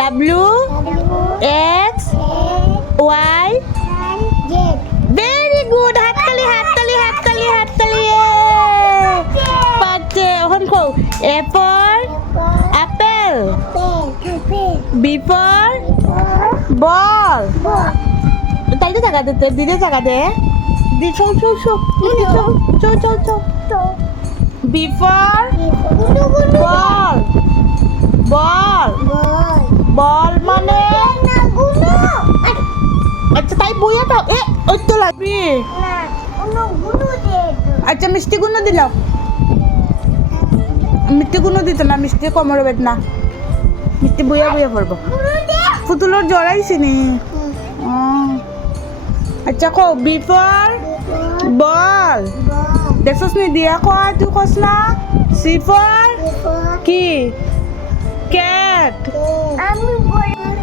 W X Y Z. very good হাততালি হাততালি হাততালি হাততালি পাচ্ছে এখন কও A for apple B for ball তাই তো জায়গা দে দিদে জায়গা দে দি চৌ চৌ চৌ চৌ চৌ চৌ B for ball ball ball মানে আচ্ছা তাই বইয়া দাও এ ওই তো লাগবি আচ্ছা মিষ্টি গুণ দিলাও মিষ্টি গুণ দিত না মিষ্টি কমর বেদ না মিষ্টি বইয়া বইয়া পড়বো পুতুলোর জড়াইছি নি আচ্ছা কো বি ফর বল দেখছস নি দিয়া কয় তুই কস না সি ফর কি ক্যাট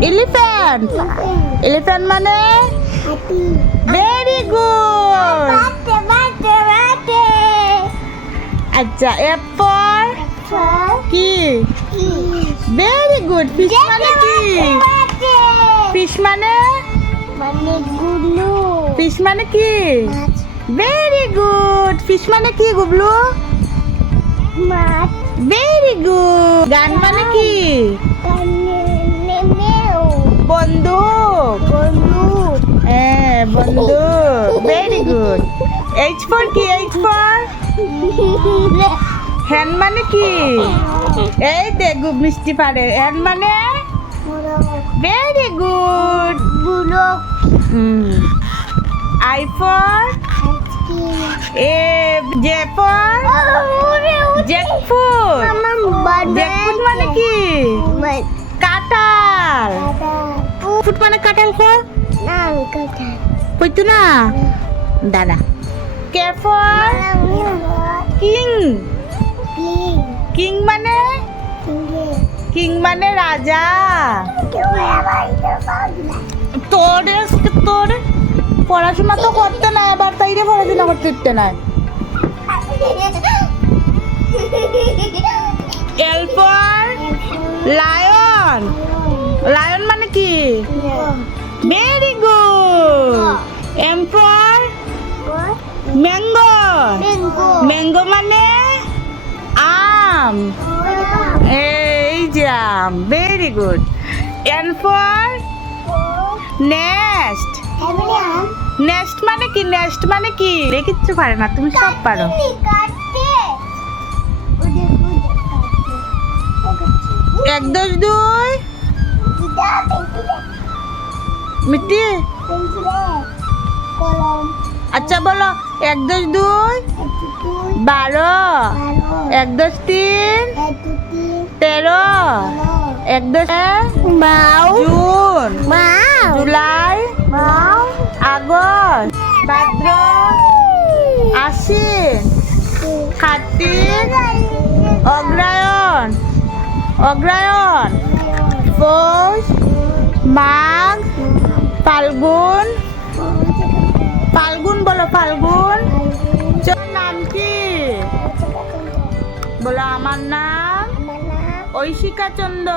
এলিফ্যান্ট এলিফ্যান্ট মানে ভেরি গুড আচ্ছা এফ ফর কি ভেরি গুড ফিশ মানে কি ফিশ মানে ফিশ মানে কি ভেরি গুড ফিশ মানে কি গুবলু ভেরি গুড গান মানে কি বন্দুক হ্যাঁ বন্দুক ভেরি গুড এইচ ফর কি এইচ ফর হ্যান্ড মানে কি এই দেখো মিষ্টি পারে হ্যান্ড মানে very good I for A J for jackfruit jackfruit মানে কি কাঁঠাল ফ্রুট মানে কাঁঠাল খো কইতো না দাদা কে ফর কিং কিং মানে রাজা তোর পড়াশোনা তো করতে না এবার তাইরে পড়াশোনা করতে ইচ্ছে নাই এল ফর লায়ন লায়ন মানে কি very good M for mango mango মানে আম এই যে আম very good N for nest nest মানে কি নেস্ট মানে কি কিচ্ছু পারে না তুমি সব পারো এক দশ দুই মিটি আচ্ছা বলো এক দশ দুই 12 এক দশ তিন 13 এক দশ জুন জুলাই আগস্ট ভাদ্র আশ্বিন কার্তিক অগ্রহায়ণ অগ্রহায়ণ পৌষ মাঘ ফাল্গুন ফাল্গুন বলো ফাল্গুন নাম কি বলো আমার নাম ঐশিকা চন্দ্র